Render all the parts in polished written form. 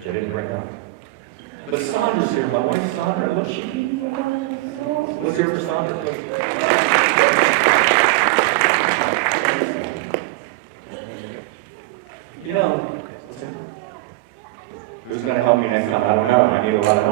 which I didn't bring up. But Sandra's here, my wife Sandra. Look, she. Let's hear for Sandra, please. You know, who's going to help me next time? I don't know. I need a lot of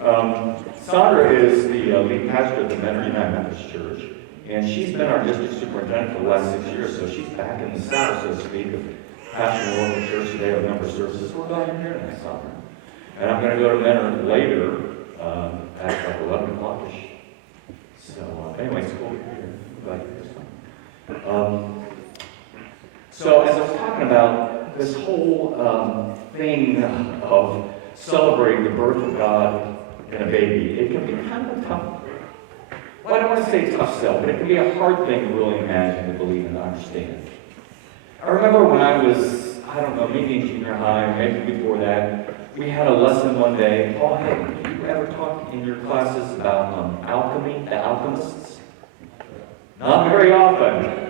help. Sandra is the lead pastor of the Mentor United Methodist Church, and she's been our district superintendent for the last 6 years, so she's back in the saddle, so to speak, of pastoring a local church today with a number of services. We're glad you're here tonight, Sandra. And I'm going to go to Mentor later at like 11 o'clock-ish. So, anyway, it's cool to be here. I'm glad you're here. So, as I was talking about this whole thing of celebrating the birth of God in a baby, it can be kind of a tough, well, I don't want to say tough sell, but it can be a hard thing to really imagine, to believe, and to understand. I remember when I was, I don't know, maybe in junior high, maybe before that, we had a lesson one day. Paul, hey, did you ever talk in your classes about alchemy, the alchemists? Not very often.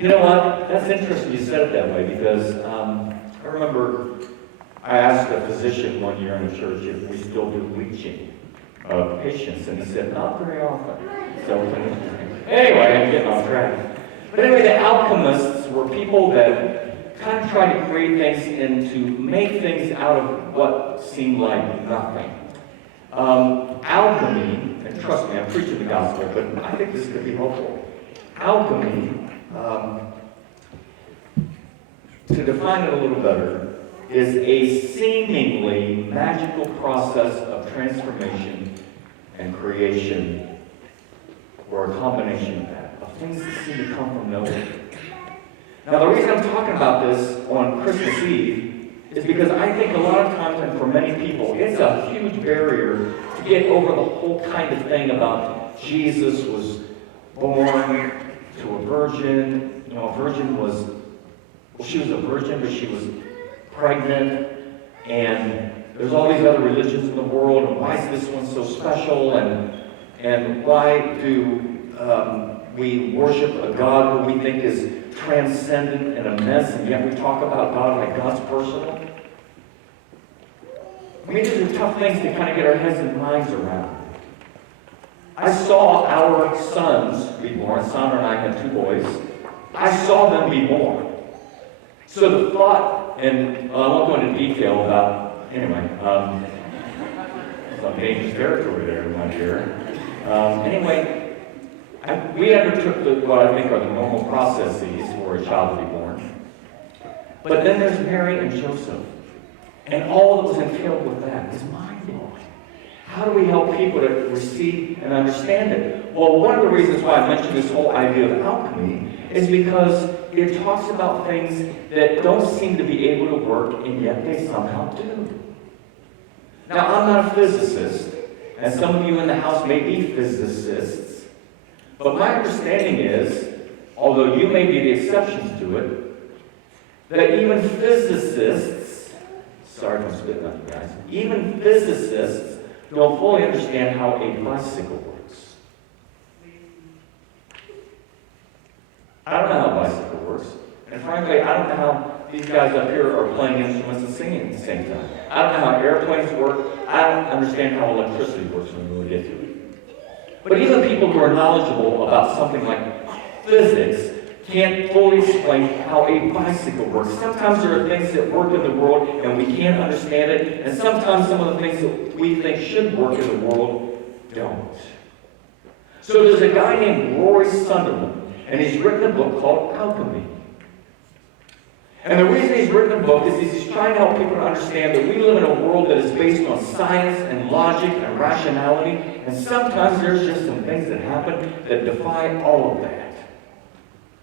You know what? That's interesting you said it that way, because I remember I asked a physician one year in the church if we still do bleaching of patients, and he said, not very often. So, anyway, I'm getting off track. But anyway, the alchemists were people that kind of tried to create things and to make things out of what seemed like nothing. Alchemy, and trust me, I'm preaching the gospel, but I think this could be helpful. Alchemy, to define it a little better, is a seemingly magical process of transformation and creation, or a combination of that, of things that seem to come from nowhere. Now, the reason I'm talking about this on Christmas Eve is because I think a lot of times, and for many people, it's a huge barrier to get over the whole kind of thing about Jesus was born to a virgin. You know, a virgin was, well, she was a virgin, but she was pregnant, and there's all these other religions in the world, and why is this one so special, and why do we worship a God who we think is transcendent and immense, and yet we talk about God like God's personal? I mean, these are tough things to kind of get our heads and minds around. I saw our sons be born. Sandra and I had 2 boys. I saw them be born. So the thought, and I won't go into detail about, anyway, some dangerous territory there, my dear. Anyway, we undertook what I think are the normal processes for a child to be born. But then there's Mary and Joseph. And all that was entailed with that is mind-blowing. How do we help people to receive and understand it? Well, one of the reasons why I mentioned this whole idea of alchemy is because it talks about things that don't seem to be able to work, and yet they somehow do. Now, I'm not a physicist, and some of you in the house may be physicists, but my understanding is, although you may be the exceptions to it, that even physicists, sorry if I'm spitting on you guys, even physicists don't fully understand how a bicycle works. I don't know how a bicycle works. And frankly, I don't know how these guys up here are playing instruments and singing at the same time. I don't know how airplanes work. I don't understand how electricity works when we really get to it. But even people who are knowledgeable about something like physics can't fully explain how a bicycle works. Sometimes there are things that work in the world and we can't understand it, and sometimes some of the things that we think should work in the world don't. So there's a guy named Rory Sunderland, and he's written a book called Alchemy. And the reason he's written a book is he's trying to help people to understand that we live in a world that is based on science and logic and rationality, and sometimes there's just some things that happen that defy all of that.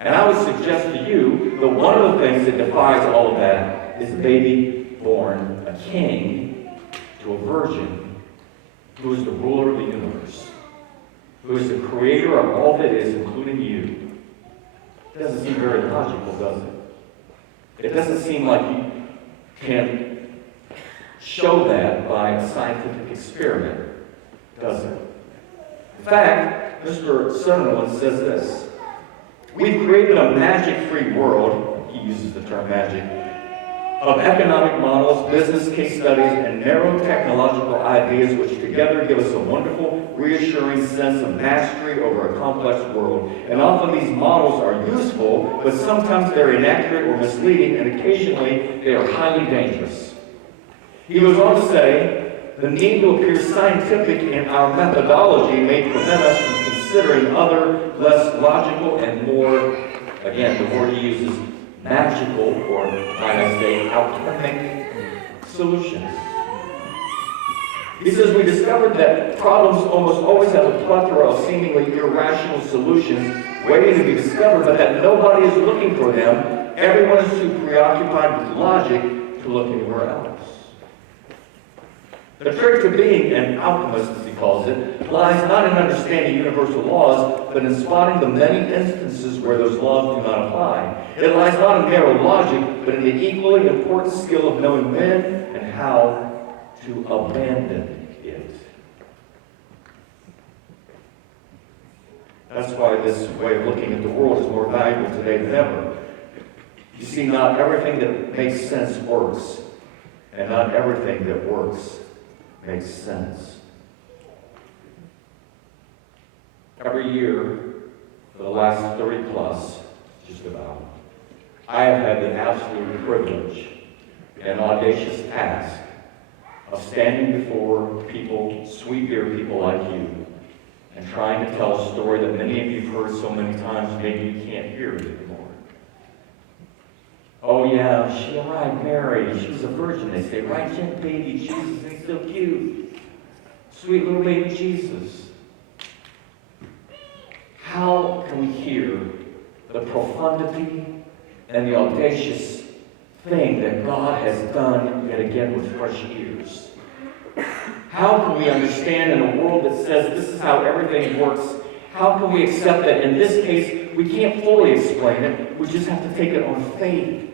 And I would suggest to you that one of the things that defies all of that is a baby born a king to a virgin who is the ruler of the universe, who is the creator of all that is, including you. It doesn't seem very logical, does it? It doesn't seem like you can show that by a scientific experiment, does it? In fact, Mr. Sunderland says this: we've created a magic-free world, he uses the term magic, of economic models, business case studies, and narrow technological ideas which together give us a wonderful, reassuring sense of mastery over a complex world. And often these models are useful, but sometimes they're inaccurate or misleading, and occasionally they are highly dangerous. He goes on to say, the need to appear scientific in our methodology may prevent us from considering other, less logical and more, again, the word he uses, magical, or might I say, alchemic solutions. He says, we discovered that problems almost always have a plethora of seemingly irrational solutions waiting to be discovered, but that nobody is looking for them. Everyone is too preoccupied with logic to look anywhere else. The trick to being an alchemist, as he calls it, lies not in understanding universal laws, but in spotting the many instances where those laws do not apply. It lies not in narrow logic, but in the equally important skill of knowing when and how to abandon it. That's why this way of looking at the world is more valuable today than ever. You see, not everything that makes sense works, and not everything that works makes sense. Every year, for the last 30 plus, just about, I have had the absolute privilege and audacious task of standing before people, sweet dear people like you, and trying to tell a story that many of you have heard so many times, maybe you can't hear it anymore. Oh yeah, she arrived Mary, she was a virgin, they say, right, young baby Jesus, he's so cute. Sweet little baby Jesus. How can we hear the profundity and the audacious thing that God has done yet again with fresh ears? How can we understand in a world that says this is how everything works? How can we accept that in this case we can't fully explain it, we just have to take it on faith?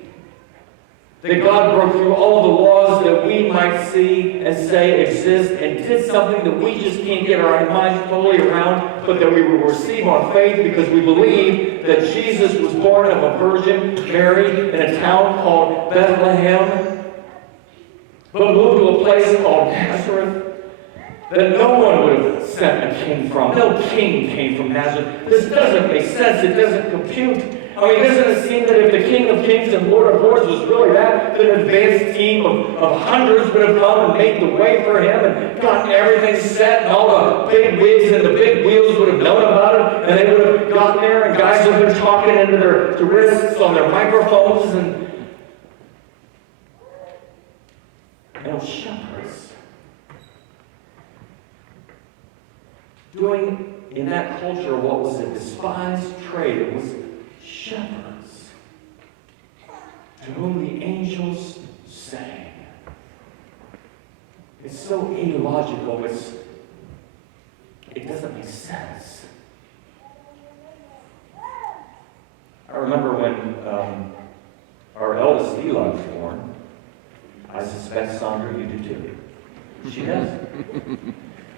That God broke through all the laws that we might see and say exist and did something that we just can't get our minds totally around, but that we will receive on faith because we believe that Jesus was born of a virgin, Mary, in a town called Bethlehem, but moved to a place called Nazareth that no one would have sent a king from. No king came from Nazareth. This doesn't make sense. It doesn't compute. I mean, doesn't it seem that if the King of Kings and Lord of Lords was really that, an advanced team of hundreds would have come and made the way for him and gotten everything set, and all the big wigs and the big wheels would have known about it, and they would have gotten there, and guys would have been talking into their wrists on their microphones, and shepherds doing in that culture what was a despised trade. It was shepherds to whom the angels sang. It's so illogical, it doesn't make sense. I remember when our eldest Eli was born. I suspect, Sandra, you do too. She does.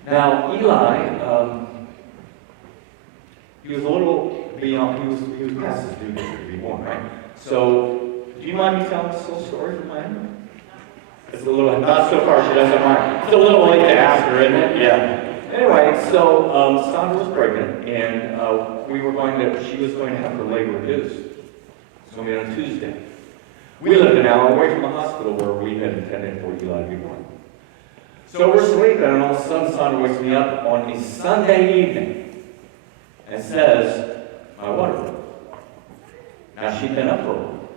Now, Eli, he was a little beyond, he was past his due date to be born, right? So, do you mind me telling this little story from my end? It's a little, not so far she doesn't mind. It's a little late to ask her, isn't it? Yeah. Anyway, so Sandra was pregnant, and she was going to have her labor induced. It's going to be on Tuesday. We lived an hour away from the hospital where we had intended for Eli to be born. So we're sleeping, and all of a sudden Sandra wakes me up on a Sunday evening and says, my water broke. Now, she'd been up for a while.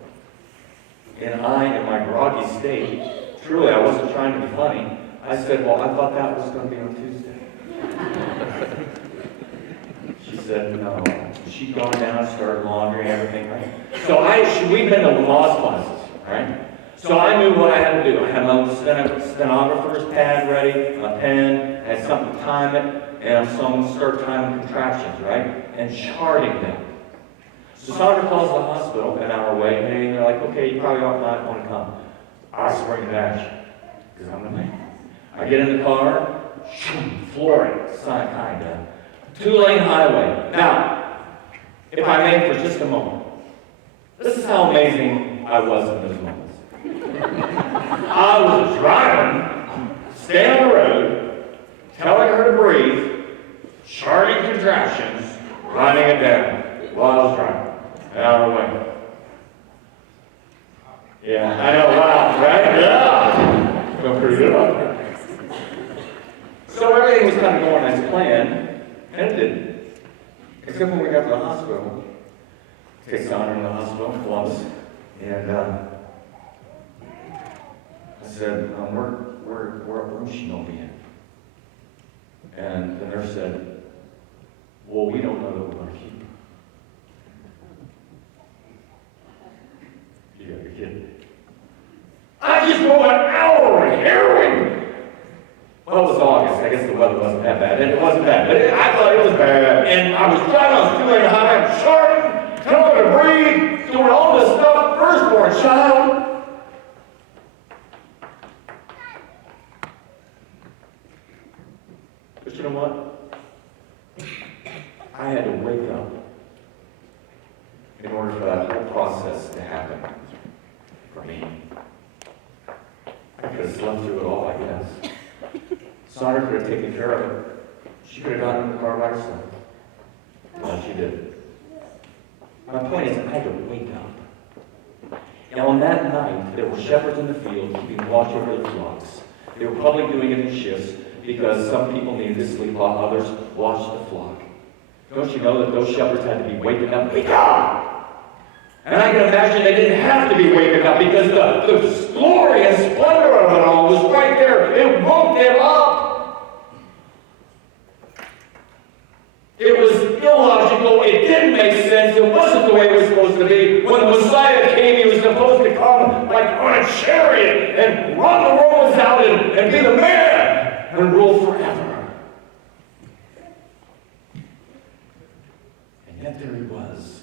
And I, in my groggy state, truly I wasn't trying to be funny, I said, well, I thought that was going to be on Tuesday. She said, no. She'd gone down, started laundry and everything, right? So we'd been to Lamaze classes, right? So I knew what I had to do. I had my own stenographer's pad ready, my pen, I had something to time it, and so I'm going to start timing contractions, right? And charting them. So Sandra calls the hospital an hour away, and they're like, okay, you probably not want to come. I spring it at you, because I'm the man. I get in the car, flooring, kind of. 2-lane highway. Now, if I may for just a moment, this is how amazing I was in those moments. Yeah, I know, wow, right? Yeah. Felt pretty good about that. So everything was kind of going as planned, and it didn't. Except when we got to the hospital. Take Sandra to the hospital in Columbus, and I said, what room should she be in? And the nurse said, well, we don't know that we're going to keep her. You gotta be kidding me. I just rolled an hour of heroin! Well, it was August. I guess the weather wasn't that bad. And it wasn't bad, but I thought it was bad. And I was driving, I was feeling high, I'm charting, telling her to breathe, doing all this stuff, firstborn child. But you know what? I had to wake up in order for that whole process to happen for me. I could have slept through it all, I guess. Sandra could have taken care of it. She could have gotten in the car by herself. Well, she did. My point is, I had to wake up. And on that night, there were shepherds in the field keeping watch over the flocks. They were probably doing it in shifts because some people needed to sleep while others watched the flock. Don't you know that those shepherds had to be waking up? Wake up! And I can imagine they didn't have to be waking up because the glory and splendor of it all was right there. It woke them up. It was illogical. It didn't make sense. It wasn't the way it was supposed to be. When the Messiah came, he was supposed to come like on a chariot and run the Romans out and be the man and rule forever. And yet there he was,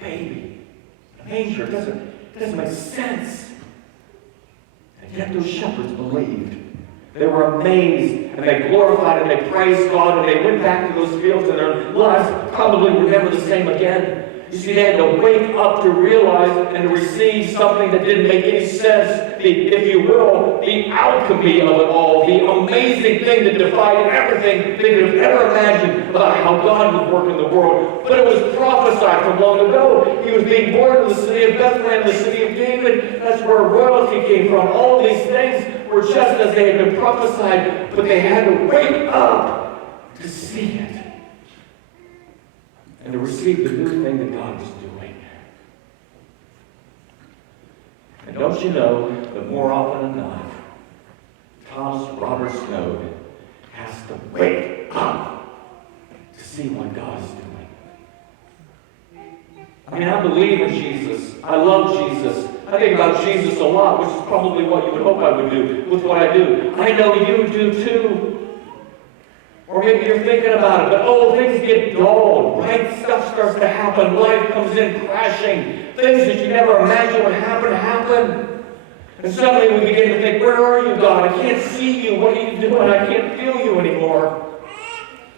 baby. Manger. It doesn't make sense. And yet those shepherds believed. They were amazed, and they glorified and they praised God, and they went back to those fields, and their lives probably were never the same again. You see, they had to wake up to realize and to receive something that didn't make any sense. If you will, the alchemy of it all, the amazing thing that defied everything they could have ever imagined about how God would work in the world. But it was prophesied from long ago. He was being born in the city of Bethlehem, the city of David. That's where royalty came from. All these things were just as they had been prophesied, but they had to wake up to see it. And to receive the new thing that God was doing. And don't you know that more often than not, Thomas Robert Snowden has to wake up to see what God is doing. I mean, I believe in Jesus. I love Jesus. I think about Jesus a lot, which is probably what you would hope I would do with what I do. I know you do too. Or maybe you're thinking about it, but things get dull, right? Stuff starts to happen. Life comes in crashing. Things that you never imagined would happen. And suddenly we begin to think, where are you, God? I can't see you. What are you doing? I can't feel you anymore.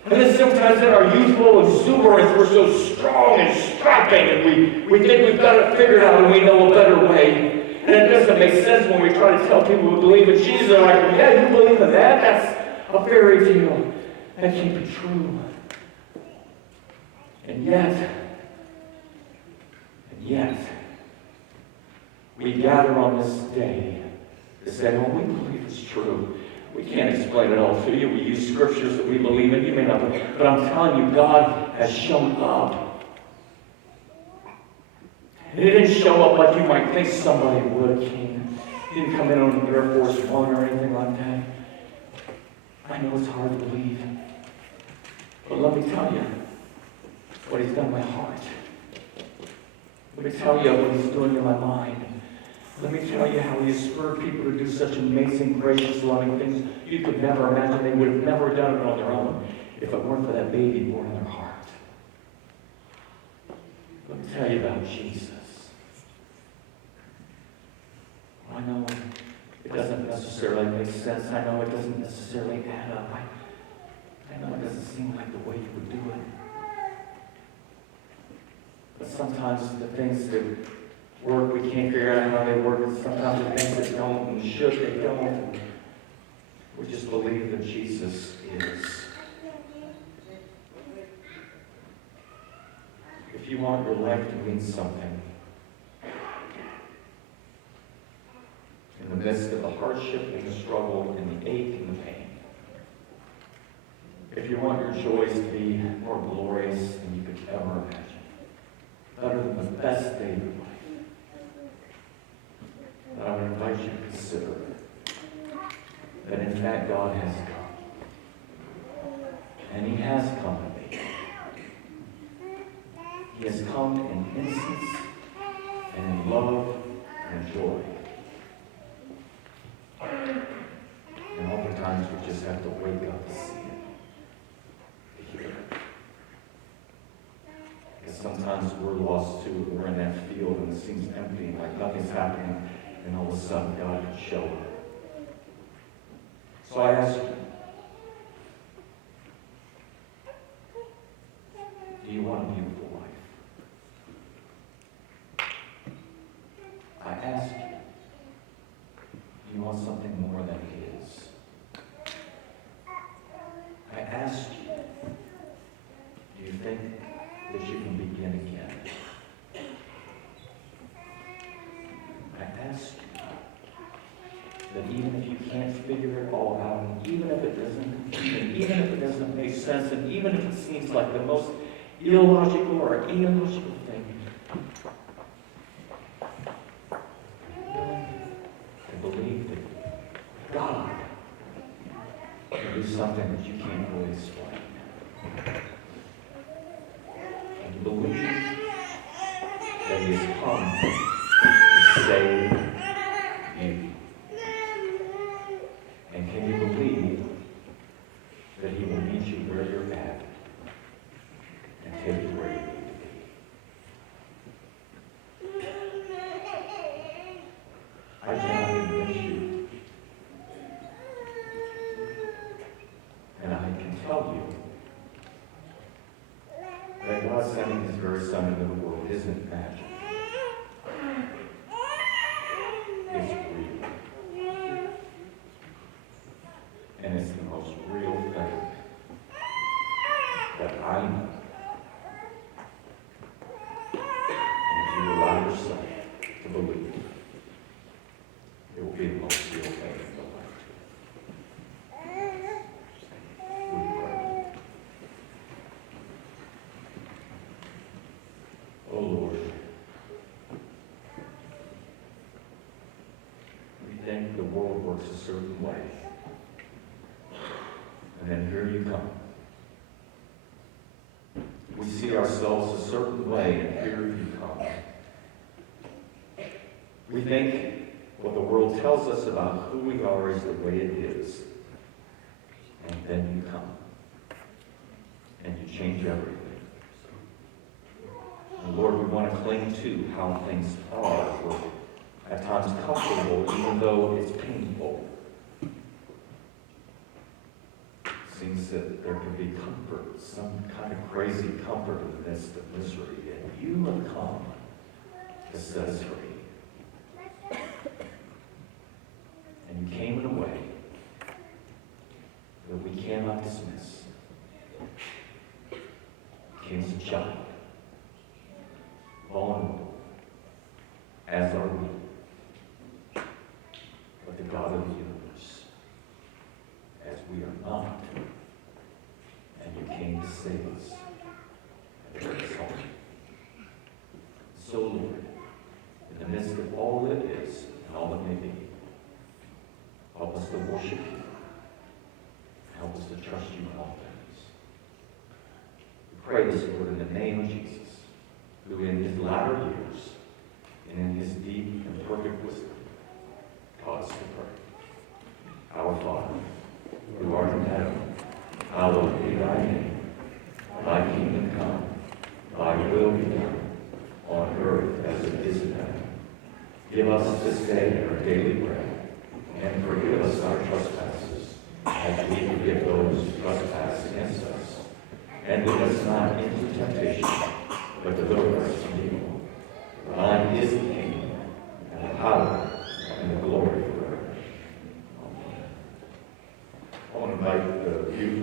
And then sometimes in our youthful exuberance, we're so strong and strapping, and we think we've got it figured out and we know a better way. And it doesn't make sense when we try to tell people who believe in Jesus. They're like, yeah, you believe in that? That's a fairy tale. That can't be true. And yet, we gather on this day to say, we believe it's true. We can't explain it all to you. We use scriptures that we believe in. You may not, but I'm telling you, God has shown up. And He didn't show up like you might think somebody would, King. He didn't come in on an Air Force One or anything like that. I know it's hard to believe. But let me tell you what He's done in my heart. Let me tell you what He's doing in my mind. Let me tell you how He has spurred people to do such amazing, gracious, loving things you could never imagine. They would have never done it on their own if it weren't for that baby born in their heart. Let me tell you about Jesus. I know it doesn't necessarily make sense. I know it doesn't necessarily add up. I know it doesn't seem like the way you would do it. But sometimes the things that work, we can't figure out how they work. And sometimes the things that don't and should, they don't. We just believe that Jesus is. If you want your life to mean something, in the midst of the hardship and the struggle and the ache and the pain. If you want your joys to be more glorious than you could ever imagine, better than the best day of your life, then I would invite you to consider that in fact God has come. And He has come to me. He has come in innocence and in love and joy. And oftentimes we just have to wake up to see it, to hear it. Because sometimes we're lost too. We're in that field and it seems empty, like nothing's happening, and all of a sudden God can show up. So I ask you, do you want a beautiful life? I ask you, do you want something more than His? I ask you, do you think that you can begin again? I ask you that even if you can't figure it all out, and even if it doesn't compute, and even if it doesn't make sense, and even if it seems like the most illogical or illogical thing, to believe that God can do something that you can't really explain. And to believe that He has come to save you. And can you believe that He will meet you where you're at and take you where you need to be? I cannot convince you. And I can tell you that God sending His very Son into the world isn't magic. It's real. And it's the most real thing that I know. And if you allow yourself to believe, it will be the most real thing in your life. Will you pray? Oh Lord, we think the world works a certain way. And then here you come. We see ourselves a certain way, and here you come. We think what the world tells us about who we are is the way it is. And then you come. And you change everything. And Lord, we want to cling to how things are. We're at times comfortable, even though it's painful. Seems that there can be comfort, some kind of crazy comfort in the midst of misery. And you have come to set us free. And you came in a way that we cannot dismiss. You came as a child, vulnerable, as are we. But the God of the universe, as we are not. And you came to save us and bring us home. So, Lord, in the midst of all that is and all that may be, help us to worship you. Help us to trust you in all things. We pray this, Lord, in the name of Jesus, who in His latter years and in His deep and perfect wisdom taught us to pray. Our Father, who art in heaven, hallowed be thy name. Thy kingdom come, thy will be done, on earth as it is in heaven. Give us this day our daily bread, and forgive us our trespasses, as we forgive those who trespass against us. And lead us not into temptation, but deliver us from evil. For thine is the kingdom, and the power, and the glory forever. Amen. I want to invite the beautiful